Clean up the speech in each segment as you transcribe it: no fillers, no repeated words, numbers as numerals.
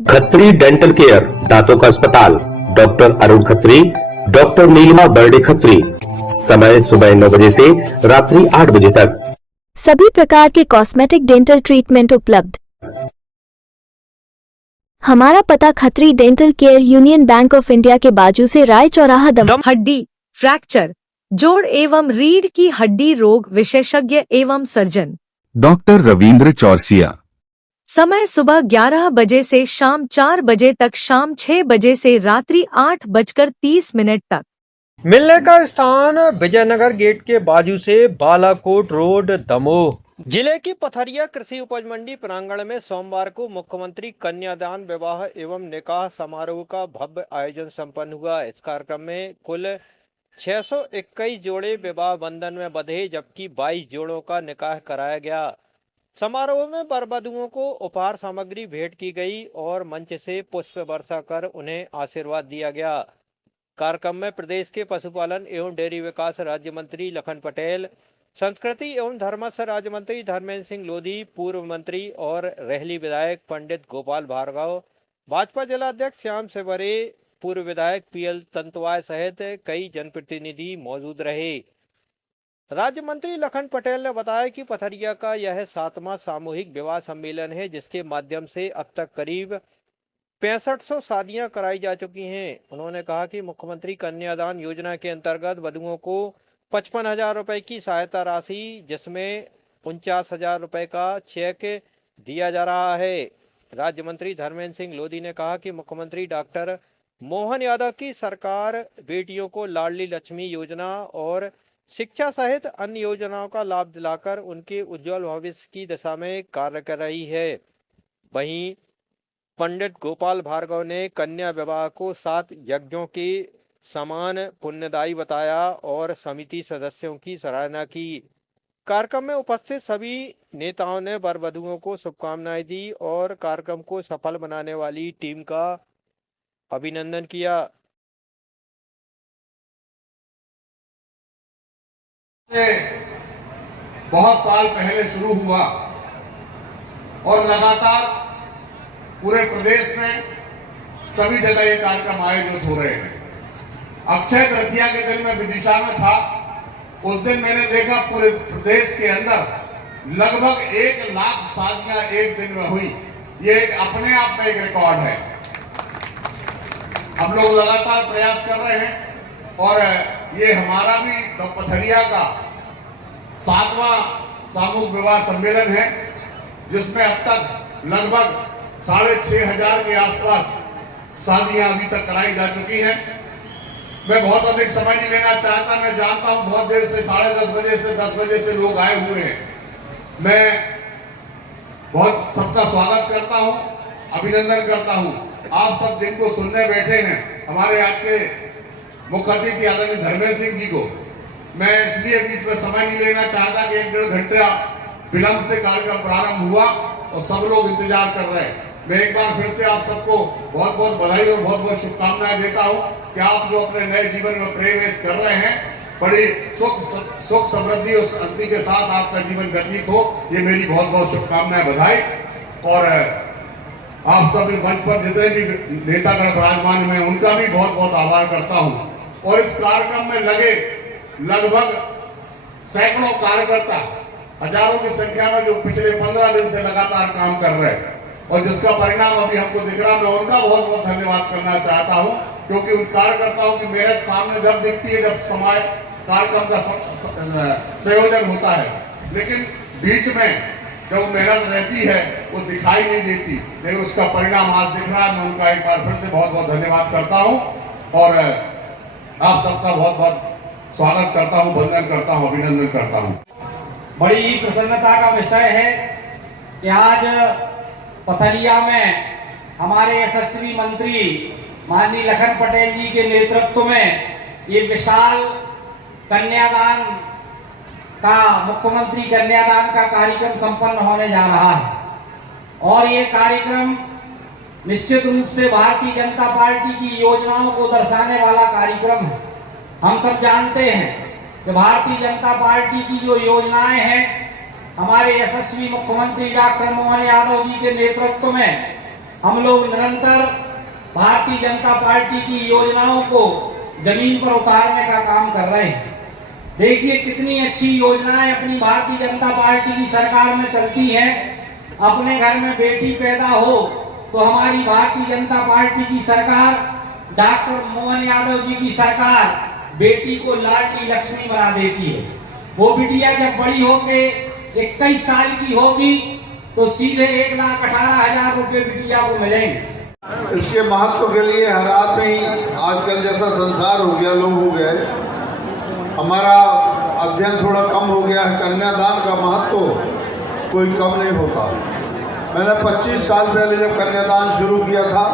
Khatri dental care, दांतों का अस्पताल, डॉक्टर अरुण खत्री, डॉक्टर नीलिमा बर्डे खत्री। समय सुबह 9 बजे से रात्रि 8 बजे तक। सभी प्रकार के कॉस्मेटिक डेंटल ट्रीटमेंट उपलब्ध। हमारा पता Khatri dental care, union bank of India के बाजू से राय चौराहा, दम। हड्डी, फ्रैक्चर, जोड़ एवं रीढ़ की हड्डी रोग विशेषज्ञ एवं सर्जन डॉक्टर रविंद्र चौरसिया। समय सुबह 11 बजे से शाम 4 बजे तक, शाम 6 बजे से रात्रि 8:30 तक। मिलने का स्थान विजयनगर गेट के बाजू से बालाकोट रोड, दमोह। जिले की पथरिया कृषि उपज मंडी प्रांगण में सोमवार को मुख्यमंत्री कन्यादान विवाह एवं निकाह समारोह का भव्य आयोजन संपन्न हुआ। इस कार्यक्रम में कुल 621 जोड़े विवाह बंधन में बंधे, जबकि 22 जोड़ों का निकाह कराया गया। समारोह में वर वधुओं को उपहार सामग्री भेंट की गई और मंच से पुष्प वर्षा कर उन्हें आशीर्वाद दिया गया। कार्यक्रम में प्रदेश के पशुपालन एवं डेयरी विकास राज्य मंत्री लखन पटेल, संस्कृति एवं धर्मस्व राज्य मंत्री धर्मेंद्र सिंह लोधी, पूर्व मंत्री और रेहली विधायक पंडित गोपाल भार्गव, भाजपा जिला अध्यक्ष श्याम सेवरे, पूर्व विधायक पीएल तंतवाय सहित कई जनप्रतिनिधि मौजूद रहे। राज्य मंत्री लखन पटेल ने बताया कि पथरिया का यह 7वां सामूहिक विवाह सम्मेलन है, जिसके माध्यम से अब तक करीब 6500 शादियां कराई जा चुकी हैं। उन्होंने कहा कि मुख्यमंत्री कन्यादान योजना के अंतर्गत वधुओं को 55,000 रुपए की सहायता राशि, जिसमें 49,000 रुपए का चेक दिया जा रहा है। राज्य मंत्री धर्मेंद्र सिंह लोधी ने कहा कि मुख्यमंत्री डॉक्टर मोहन यादव की सरकार बेटियों को लाडली लक्ष्मी योजना और शिक्षा सहित अन्य योजनाओं का लाभ दिलाकर उनके उज्जवल भविष्य की दिशा में कार्य कर रही है। वहीं पंडित गोपाल भार्गव ने कन्या विवाह को 7 यज्ञों के समान पुण्यदायी बताया और समिति सदस्यों की सराहना की। कार्यक्रम में उपस्थित सभी नेताओं ने वर वधुओं को शुभकामनाएं दी और कार्यक्रम को सफल बनाने वाली टीम का अभिनंदन किया। बहुत साल पहले शुरू हुआ और लगातार पूरे प्रदेश में सभी जगह ये कार्यक्रम आयोजित हो रहे हैं। अक्षय तृतीया के दिन मैं विदिशा में था। उस दिन मैंने देखा पूरे प्रदेश के अंदर लगभग 1 लाख शादियां एक दिन में हुई। ये एक अपने आप में एक रिकॉर्ड है। हम लोग लगातार प्रयास कर रहे हैं और ये हमारा भी पथरिया का 7वां सामूहिक विवाह सम्मेलन है, जिसमें अब तक लगभग 6,500 के आसपास शादियां अभी तक कराई जा चुकी हैं। मैं बहुत अधिक समय नहीं लेना चाहता। मैं जानता हूं बहुत देर से 10:30 बजे से 10 बजे से लोग आए हुए हैं। मैं बहुत सबका स्वागत करता हूं, अभिनंदन करता हूं। आप सब जिनको सुनने बैठे हैं, हमारे आज के मुख्य अतिथि आदरणीय धर्मेंद्र सिंह जी को मैं इसलिए बीच में समय नहीं लेना चाहता कि 1-1.5 घंटा विलंब से कार्यक्रम प्रारंभ हुआ और सब लोग इंतजार कर रहे हैं। मैं एक बार फिर से आप सबको बहुत बहुत बधाई और बहुत बहुत शुभकामनाएं देता हूं कि आप जो अपने नए जीवन में प्रवेश कर रहे हैं, बड़ी सुख समृद्धि और शांति के साथ आपका जीवन व्यतीत हो, ये मेरी बहुत बहुत शुभकामनाएं, बधाई। और आप सभी मंच पर जितने भी नेतागण विराजमान हैं, उनका भी बहुत बहुत आभार करता हूं। और इस कार्यक्रम में लगे लगभग सैकड़ों कार्यकर्ता, हजारों की संख्या में, जो पिछले 15 दिन से लगातार काम कर रहे हैं और जिसका परिणाम अभी हमको दिख रहा, मैं उनका बहुत बहुत धन्यवाद करना चाहता हूं, क्योंकि उन कार्यकर्ताओं की मेहनत सामने जब दिखती है, जब समय कार्यक्रम का संयोजन होता है, लेकिन बीच में जो मेहनत रहती है वो दिखाई नहीं देती, लेकिन उसका परिणाम आज दिख रहा है। मैं उनका एक बार फिर से बहुत बहुत धन्यवाद करता हूं और आप सबका बहुत बहुत स्वागत करता हूं, वंदन करता हूं, अभिनंदन करता हूं। बड़ी ही प्रसन्नता का विषय है कि आज पथरिया में हमारे यशस्वी मंत्री माननीय लखन पटेल जी के नेतृत्व में ये विशाल कन्यादान का, मुख्यमंत्री कन्यादान का कार्यक्रम संपन्न होने जा रहा है। और ये कार्यक्रम निश्चित रूप से भारतीय जनता पार्टी की योजनाओं को दर्शाने वाला कार्यक्रम है। हम सब जानते हैं कि भारतीय जनता पार्टी की जो योजनाएं हैं, हमारे यशस्वी मुख्यमंत्री डॉक्टर मोहन यादव जी के नेतृत्व में हम लोग निरंतर भारतीय जनता पार्टी की योजनाओं को जमीन पर उतारने का काम कर रहे हैं। देखिए कितनी अच्छी योजनाएं अपनी भारतीय जनता पार्टी की सरकार में चलती हैं। अपने घर में बेटी पैदा हो तो हमारी भारतीय जनता पार्टी की सरकार, डॉक्टर मोहन यादव जी की सरकार बेटी को लाडली लक्ष्मी बना देती है। वो बिटिया जब बड़ी होके 21 साल की होगी तो सीधे 1,18,000 रुपए बिटिया को मिलेंगे। इसके महत्व के लिए हर आदमी, आजकल जैसा संसार हो गया, लोग हो गए, हमारा अध्ययन थोड़ा कम हो गया है। कन्यादान का महत्व कोई कम नहीं होता। मैंने 25 साल पहले जब कन्यादान शुरू किया था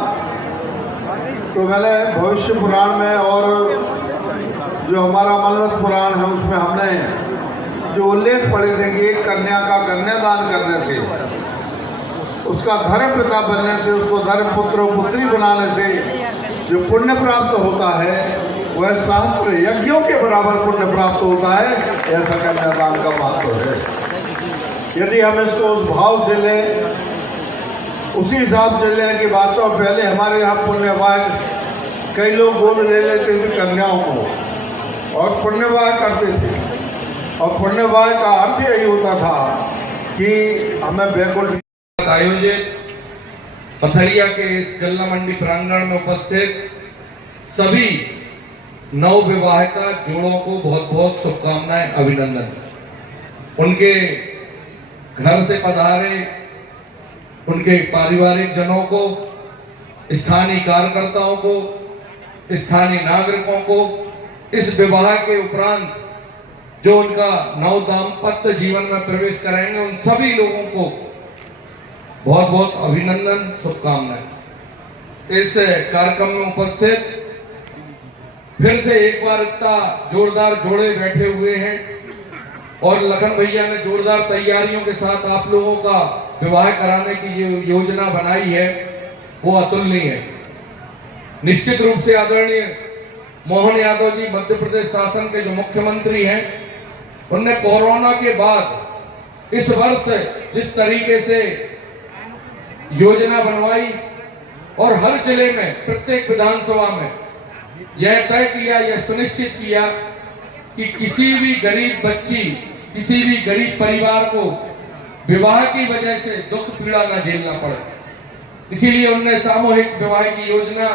तो मैंने भविष्य पुराण में और जो हमारा मन्वत पुराण है उसमें हमने जो उल्लेख पढ़े थे कि एक कन्या का कन्यादान करने से, उसका धर्म पिता बनने से, उसको धर्म पुत्र और पुत्री बनाने से जो पुण्य प्राप्त होता है वह सहस्त्र यज्ञों के बराबर पुण्य प्राप्त होता है। ऐसा कन्यादान का महत्व है। यदि हम इसको उस भाव से लें, उसी हिसाब से लें कि बातों पहले हमारे यहाँ पुण्यवाह कई लोग गोद ले लेते थे कन्याओं को और पुण्यवाह करते थे, और पुण्यवाह का अर्थ यही होता था कि हमें वैकुंठ। आयोजित पथरिया के इस गल्ला मंडी प्रांगण में उपस्थित सभी नव विवाहिता जोड़ों को बहुत बहुत शुभकामनाएं, अभिनंदन। उनके घर से पधारे उनके पारिवारिक जनों को, स्थानीय कार्यकर्ताओं को, स्थानीय नागरिकों को इस विवाह के उपरांत जो उनका नव दाम्पत्य जीवन में प्रवेश करेंगे उन सभी लोगों को बहुत बहुत अभिनंदन, शुभकामनाएं। इस कार्यक्रम में उपस्थित फिर से एक बार इतना जोरदार जोड़े बैठे हुए हैं और लखन भैया ने जोरदार तैयारियों के साथ आप लोगों का विवाह कराने की जो योजना बनाई है वो अतुलनीय है। निश्चित रूप से आदरणीय मोहन यादव जी मध्य प्रदेश शासन के जो मुख्यमंत्री हैं, उनने कोरोना के बाद इस वर्ष जिस तरीके से योजना बनवाई और हर जिले में प्रत्येक विधानसभा में यह तय किया, यह सुनिश्चित किया कि किसी भी गरीब बच्ची, किसी भी गरीब परिवार को विवाह की वजह से दुख पीड़ा न झेलना पड़े। इसीलिए उन्होंने सामूहिक विवाह की योजना